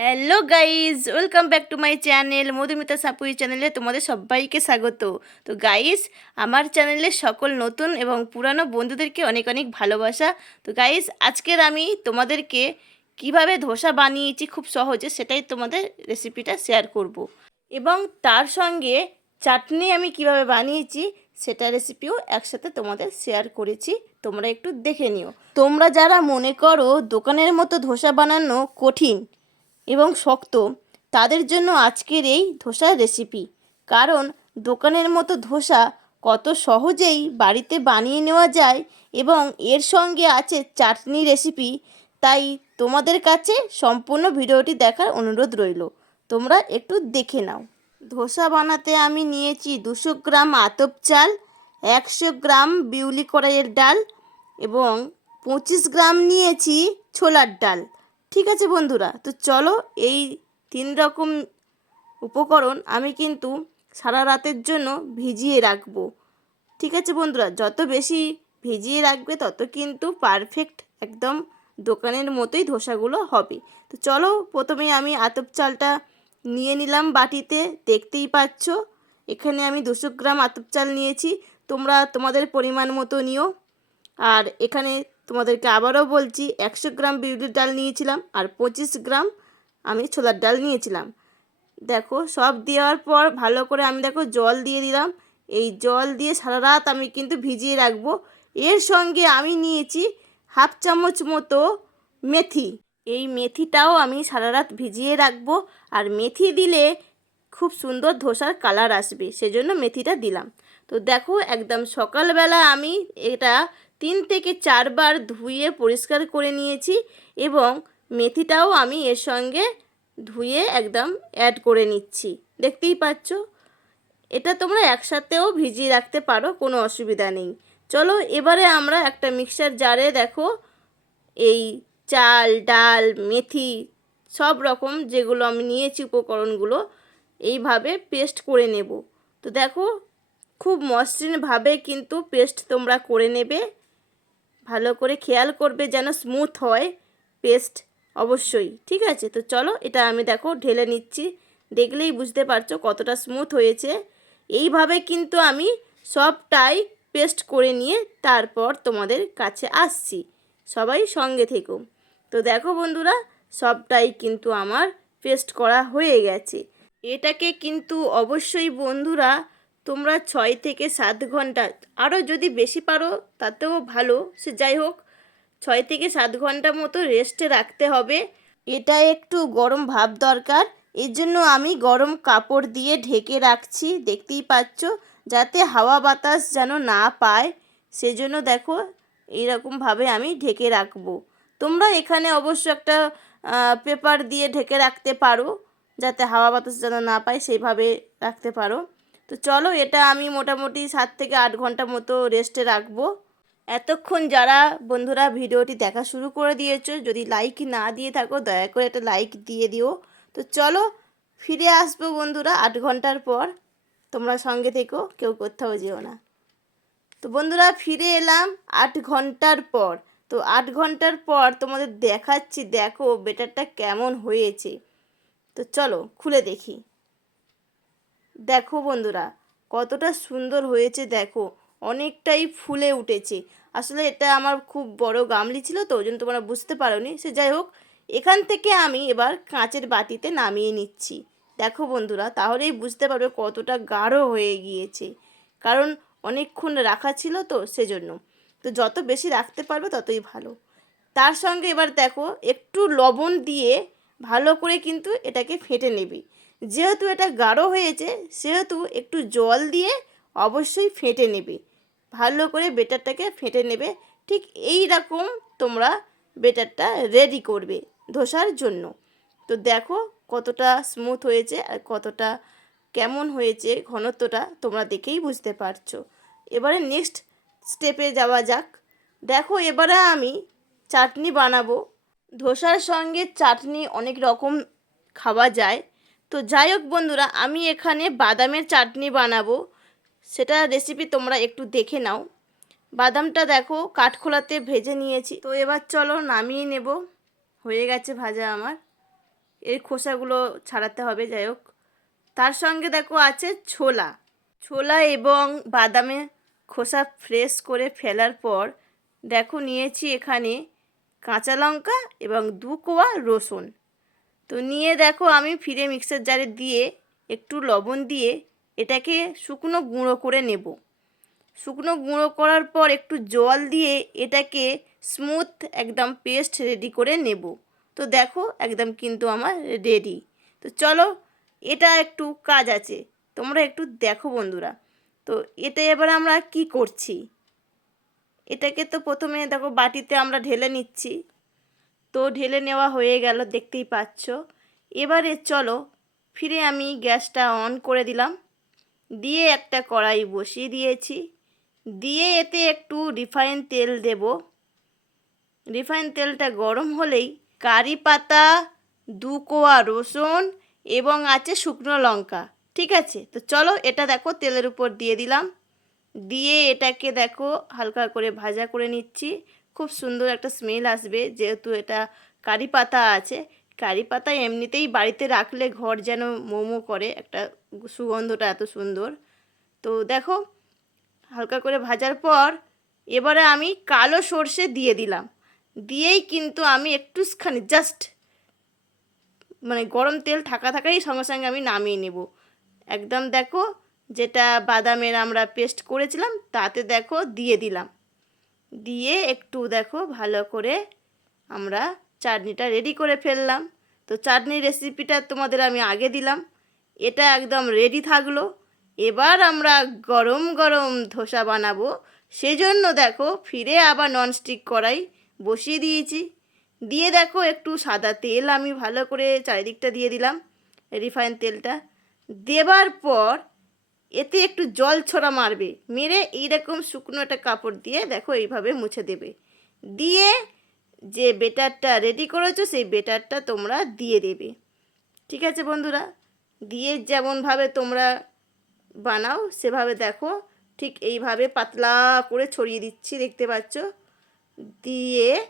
Hello guys welcome back to my channel Madhumita Sapui চ্যানেলে তোমাদের সবাইকে স্বাগত। তো গাইজ আমার চ্যানেলে সকল নতুন এবং পুরানো বন্ধুদেরকে অনেক অনেক ভালোবাসা। তো গাইজ আজকের আমি তোমাদেরকে কীভাবে ধোসা বানিয়েছি খুব সহজে সেটাই তোমাদের রেসিপিটা শেয়ার করব। এবং তার সঙ্গে চাটনি আমি কীভাবে বানিয়েছি সেটা রেসিপিও একসাথে তোমাদের শেয়ার করেছি। তোমরা একটু দেখে নিও। তোমরা যারা মনে করো দোকানের মতো ধোসা বানানো কঠিন এবং শক্ত, তাদের জন্য আজকের এই ধোসার রেসিপি কারণ দোকানের মতো ধোসা কত সহজেই বাড়িতে বানিয়ে নেওয়া যায় এবং এর সঙ্গে আছে চাটনি রেসিপি তাই তোমাদের কাছে সম্পূর্ণ ভিডিওটি দেখার অনুরোধ রইল। তোমরা একটু দেখে নাও। ধোসা বানাতে আমি নিয়েছি দুশো গ্রাম আতপ চাল, একশো গ্রাম বিউলি কড়াইয়ের ডাল এবং পঁচিশ গ্রাম নিয়েছি ছোলার ডাল। ঠিক আছে বন্ধুরা, তো চলো এই তিন রকম উপকরণ আমি কিন্তু সারা রাতের জন্য ভিজিয়ে রাখব। ঠিক আছে বন্ধুরা, যত বেশি ভিজিয়ে রাখবে তত কিন্তু পারফেক্ট একদম দোকানের মতোই ধোসাগুলো হবে। তো চলো প্রথমে আমি আতপ চালটা নিয়ে নিলাম বাটিতে, দেখতেই পাচ্ছ, এখানে আমি দুশো গ্রাম আতপ চাল নিয়েছি, তোমরা তোমাদের পরিমাণ মতো নিও। আর এখানে তোমাদেরকে আবারও বলছি, একশো গ্রাম বিউলির ডাল নিয়েছিলাম আর পঁচিশ গ্রাম আমি ছোলার ডাল নিয়েছিলাম। দেখো, সব দেওয়ার পর ভালো করে আমি দেখো জল দিয়ে দিলাম। এই জল দিয়ে সারা রাত আমি কিন্তু ভিজিয়ে রাখব। এর সঙ্গে আমি নিয়েছি হাফ চামচ মতো মেথি। এই মেথিটাও আমি সারা রাত ভিজিয়ে রাখব আর মেথি দিলে খুব সুন্দর ধোসার কালার আসবে, সেজন্য মেথিটা দিলাম। তো দেখো, একদম সকালবেলা আমি এটা তিন থেকে চারবার ধুয়ে পরিষ্কার করে নিয়েছি এবং মেথিটাও আমি এর সঙ্গে ধুয়ে একদম অ্যাড করে নিচ্ছি। দেখতেই পাচ্ছ? এটা তোমরা একসাথেও ভিজিয়ে রাখতে পারো, কোনো অসুবিধা নেই। চলো এবারে আমরা একটা মিক্সার জারে দেখো, এই চাল, ডাল, মেথি সব রকম যেগুলো আমি নিয়েছি উপকরণগুলো, এইভাবে পেস্ট করে নেব। তো দেখো, খুব মসৃণভাবে কিন্তু পেস্ট তোমরা করে নেবে। ভালো করে খেয়াল করবে যেন স্মুথ হয় পেস্ট অবশ্যই, ঠিক আছে? তো চলো, এটা আমি দেখো, ঢেলে নিচ্ছি। দেখলেই বুঝতে পারছ কতটা স্মুথ হয়েছে। এইভাবে কিন্তু আমি সবটাই পেস্ট করে নিয়ে তারপর তোমাদের কাছে আসছি। সবাই সঙ্গে থেকো। তো দেখো বন্ধুরা, সবটাই কিন্তু আমার পেস্ট করা হয়ে গেছে। এটাকে কিন্তু অবশ্যই বন্ধুরা তোমরা ছয় থেকে সাত ঘণ্টা আরও যদি বেশি পারো তাতেও ভালো। সে যাই হোক, ছয় থেকে সাত ঘণ্টা মতো রেস্টে রাখতে হবে। এটা একটু গরম ভাব দরকার। এর জন্য আমি গরম কাপড় দিয়ে ঢেকে রাখছি, দেখতেই পাচ্ছ, যাতে হাওয়া বাতাস যেন না পায়। সেজন্য দেখো এইরকমভাবে আমি ঢেকে রাখব। তোমরা এখানে অবশ্য একটা পেপার দিয়ে ঢেকে রাখতে পারো, যাতে হাওয়া বাতাস যেন না পায়, সেইভাবে রাখতে পারো। তো চলো এটা আমি মোটামুটি সাত থেকে আট ঘণ্টা মতো রেস্টে রাখব। এতক্ষণ যারা বন্ধুরা ভিডিওটি দেখা শুরু করে দিয়েছ, যদি লাইক না দিয়ে থাকো, দয়া করে একটা লাইক দিয়ে দিও। তো চলো ফিরে আসব বন্ধুরা আট ঘণ্টার পর। তোমরা সঙ্গে থেকো, কেউ কোথাও যেও না। তো বন্ধুরা ফিরে এলাম আট ঘণ্টার পর। তো আট ঘণ্টার পর তোমাদের দেখাচ্ছি, দেখো বেটারটা কেমন হয়েছে। তো চলো খুলে দেখি। দেখো বন্ধুরা, কতটা সুন্দর হয়েছে দেখো। অনেকটাই ফুলে উঠেছে। আসলে এটা আমার খুব বড় গামলি ছিল, তো ওই জন্য তোমরা বুঝতে পারোনি। সে যাই হোক, এখান থেকে আমি এবার কাঁচের বাটিতে নামিয়ে নিচ্ছি। দেখো বন্ধুরা, তাহলেই বুঝতে পারবে কতটা গাঢ় হয়ে গিয়েছে। কারণ অনেকক্ষণ রাখা ছিল তো সেজন্য। তো যত বেশি রাখতে পারবে ততই ভালো। তার সঙ্গে এবার দেখো, একটু লবণ দিয়ে ভালো করে কিন্তু এটাকে ফেটে নেবে। যেহেতু এটা গাঢ় হয়েছে, সেহেতু একটু জল দিয়ে অবশ্যই ফেটে নেবে। ভালো করে বেটারটাকে ফেটে নেবে। ঠিক এই রকম তোমরা বেটারটা রেডি করবে ধোসার জন্য। তো দেখো কতটা স্মুথ হয়েছে আর কতটা কেমন হয়েছে ঘনত্বটা তোমরা দেখেই বুঝতে পারছ। এবারে নেক্সট স্টেপে যাওয়া যাক। দেখো এবারে আমি চাটনি বানাবো। ধোসার সঙ্গে চাটনি অনেক রকম খাওয়া যায়। তো যাই হোক বন্ধুরা, আমি এখানে বাদামের চাটনি বানাবো। সেটা রেসিপি তোমরা একটু দেখে নাও। বাদামটা দেখো, কাঠখোলাতে ভেজে নিয়েছি। তো এবার চলো নামিয়ে নেব। হয়ে গেছে ভাজা আমার। এর খোসাগুলো ছাড়াতে হবে যাই হোক তার সঙ্গে দেখো আছে ছোলা। ছোলা এবং বাদামে খোসা ফ্রেশ করে ফেলার পর দেখো নিয়েছি এখানে কাঁচা লঙ্কা এবং দু কোয়া রসুন। তো নিয়ে দেখো আমি ফিরে মিক্সার জারে দিয়ে একটু লবণ দিয়ে এটাকে শুকনো গুঁড়ো করে নেব। শুকনো গুঁড়ো করার পর একটু জল দিয়ে এটাকে স্মুথ একদম পেস্ট রেডি করে নেব। তো দেখো একদম কিন্তু আমার রেডি তো চলো, এটা একটু কাজ আছে, তোমরা একটু দেখো বন্ধুরা। তো এটা এবার আমরা কি করছি? এটাকে তো প্রথমে দেখো বাটিতে আমরা ঢেলে নিচ্ছি। তো ঢেলে নেওয়া হয়ে গেল, দেখতেই পাচ্ছ। এবারে চলো, ফিরে আমি গ্যাসটা অন করে দিলাম। দিয়ে একটা কড়াই বসিয়ে দিয়েছি। দিয়ে এতে একটু রিফাইন তেল দেব। রিফাইন তেলটা গরম হলেই কারি পাতা, দু কোয়া রসুন এবং আছে শুকনো লঙ্কা, ঠিক আছে? তো চলো, এটা দেখো, তেলের উপর দিয়ে দিলাম। দিয়ে এটাকে দেখো, হালকা করে ভাজা করে নিচ্ছি। খুব সুন্দর একটা স্মেল আসবে। যেহেতু এটা কারি পাতা আছে, কারি পাতা এমনিতেই বাড়িতে রাখলে ঘর যেন মোমো করে, একটা সুগন্ধটা এত সুন্দর। তো দেখো, হালকা করে ভাজার পর এবারে আমি কালো সর্ষে দিয়ে দিলাম। দিয়েই কিন্তু আমি একটুখানি জাস্ট মানে গরম তেল থাকা থাকাই সঙ্গে সঙ্গে আমি নামিয়ে নেব। একদম দেখো, যেটা বাদামের আমরা পেস্ট করেছিলাম, তাতে দেখো দিয়ে দিলাম। দিয়ে একটু দেখো ভালো করে আমরা চাটনিটা রেডি করে ফেললাম। তো চাটনির রেসিপিটা তোমাদের আমি আগে দিলাম। এটা একদম রেডি থাকল। এবার আমরা গরম গরম ধোসা বানাবো। সেজন্য দেখো ফিরে আবার ননস্টিক কড়াই বসিয়ে দিয়েছি। দিয়ে দেখো একটু সাদা তেল আমি ভালো করে চারিদিকটা দিয়ে দিলাম। রিফাইন তেলটা। দেবার পর এতে একটু জল ছড়া মারবে। মেরে এইরকম শুকনো একটা কাপড় দিয়ে দেখো এইভাবে মুছে দেবে। দিয়ে যে বেটারটা রেডি করেছ, সেই বেটারটা তোমরা দিয়ে দেবে। ঠিক আছে বন্ধুরা? দিয়ে যেমনভাবে তোমরা বানাও, সেভাবে দেখো। ঠিক এইভাবে পাতলা করে ছড়িয়ে দিচ্ছি, দেখতে পাচ্ছ? দিয়ে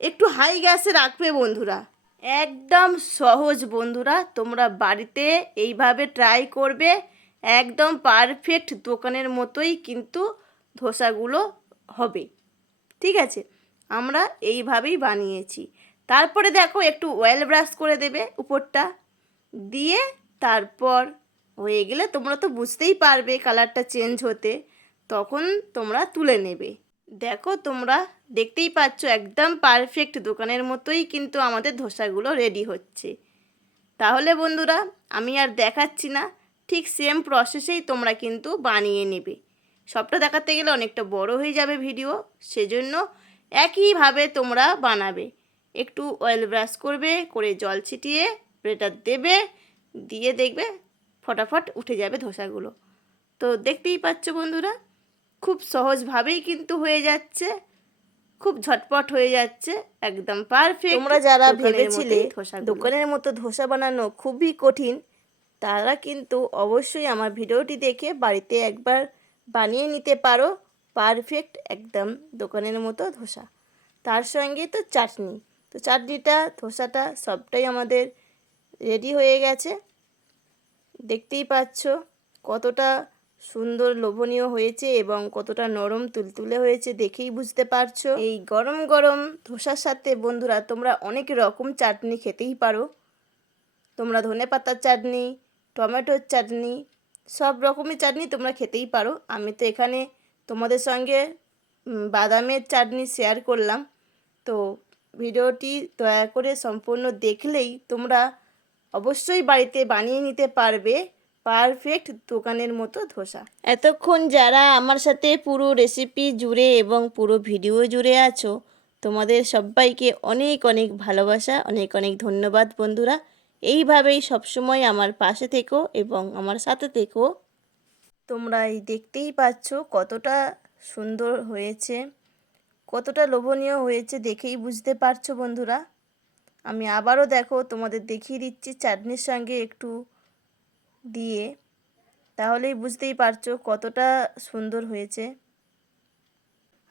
একটু হাই গ্যাসে রাখবে বন্ধুরা। একদম সহজ বন্ধুরা, তোমরা বাড়িতে এইভাবে ট্রাই করবে। একদম পারফেক্ট দোকানের মতোই কিন্তু ধোসাগুলো হবে। ঠিক আছে? আমরা এইভাবেই বানিয়েছি। তারপরে দেখো একটু অয়েল ব্রাশ করে দেবে উপরটা। দিয়ে তারপর হয়ে গেলে তোমরা তো বুঝতেই পারবে কালারটা চেঞ্জ হতে। তখন তোমরা তুলে নেবে। দেখো তোমরা দেখতেই পাচ্ছ একদম পারফেক্ট দোকানের মতোই কিন্তু আমাদের ধোসাগুলো রেডি হচ্ছে। তাহলে বন্ধুরা, আমি আর দেখাচ্ছি না। ঠিক সেম প্রসেসেই তোমরা কিন্তু বানিয়ে নেবে। সবটা দেখাতে গেলে অনেকটা বড় হয়ে যাবে ভিডিও সেজন্য একইভাবে তোমরা বানাবে। একটু অয়েল ব্রাশ করবে করে জল ছিটিয়ে ব্রেটার দেবে দিয়ে দেখবে ফটাফট উঠে যাবে ধোসাগুলো। তো দেখতেই পাচ্ছ বন্ধুরা খুব সহজভাবেই কিন্তু হয়ে যাচ্ছে খুব ঝটপট হয়ে যাচ্ছে একদম পারফেক্ট তোমরা যারা ভেবেছিলে দোকানের মতো ধোসা বানানো খুবই কঠিন তারা কিন্তু অবশ্যই আমার ভিডিওটি দেখে বাড়িতে একবার বানিয়ে নিতে পারো। পারফেক্ট একদম দোকানের মতো ধোসা। তার সঙ্গে তো চাটনি। তো চাটনিটা, ধোসাটা সবটাই আমাদের রেডি হয়ে গেছে। দেখতেই পাচ্ছ কতটা সুন্দর লোভনীয় হয়েছে এবং কতটা নরম তুলতুলে হয়েছে দেখেই বুঝতে পারছ। এই গরম গরম ধোসার সাথে বন্ধুরা তোমরা অনেক রকম চাটনি খেতেই পারো। তোমরা ধনে পাতার চাটনি টমেটোর চাটনি, সব রকমের চাটনি তোমরা খেতেই পারো। আমি তো এখানে তোমাদের সঙ্গে বাদামের চাটনি শেয়ার করলাম। তো ভিডিওটি দয়া করে সম্পূর্ণ দেখলেই তোমরা অবশ্যই বাড়িতে বানিয়ে নিতে পারবে পারফেক্ট দোকানের মতো ধোসা। এতক্ষণ যারা আমার সাথে পুরো রেসিপি জুড়ে এবং পুরো ভিডিও জুড়ে আছো, তোমাদের সবাইকে অনেক অনেক ভালোবাসা, অনেক অনেক ধন্যবাদ বন্ধুরা। এইভাবেই সবসময় আমার পাশে থেকো এবং আমার সাথে থেকো। তোমরা এই দেখতেই পাচ্ছ কতটা সুন্দর হয়েছে, কতটা লোভনীয় হয়েছে দেখেই বুঝতে পারছ বন্ধুরা। আমি আবারও দেখো তোমাদের দেখিয়ে দিচ্ছি চাটনির সঙ্গে একটু দিয়ে, তাহলেই বুঝতেই পারছ কতটা সুন্দর হয়েছে।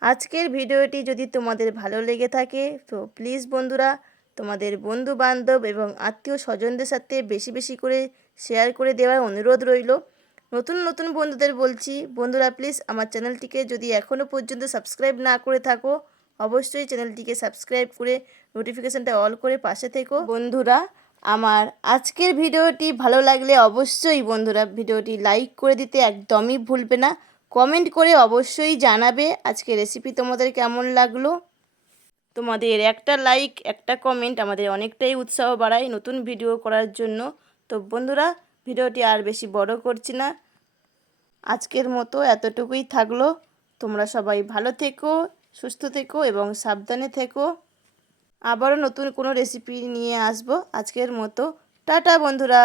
আজকের ভিডিওটি যদি তোমাদের ভালো লেগে থাকে, তো প্লিজ বন্ধুরা তোমাদের বন্ধু বান্ধব এবং আত্মীয় স্বজনদের সাথে বেশি বেশি করে শেয়ার করে দেওয়ার অনুরোধ রইল। নতুন নতুন বন্ধুদের বলছি, বন্ধুরা প্লিজ আমার চ্যানেলটিকে যদি এখনও পর্যন্ত সাবস্ক্রাইব না করে থাকো, অবশ্যই চ্যানেলটিকে সাবস্ক্রাইব করে নোটিফিকেশানটা অল করে পাশে থেকো। বন্ধুরা, আমার আজকের ভিডিওটি ভালো লাগলে অবশ্যই বন্ধুরা ভিডিওটি লাইক করে দিতে একদমই ভুলবে না। কমেন্ট করে অবশ্যই জানাবে আজকে রেসিপি তোমাদের কেমন লাগল। তোমাদের একটা লাইক একটা কমেন্ট আমাদের অনেকটাই উৎসাহ বাড়ায় নতুন ভিডিও করার জন্য। তো বন্ধুরা ভিডিওটি আর বেশি বড় করছি না। আজকের মতো এতটুকুই থাকল। তোমরা সবাই ভালো থেকো, সুস্থ থেকো এবং সাবধানে থেকো। আবারও নতুন কোনো রেসিপি নিয়ে আসব আজকের মতো। টাটা বন্ধুরা!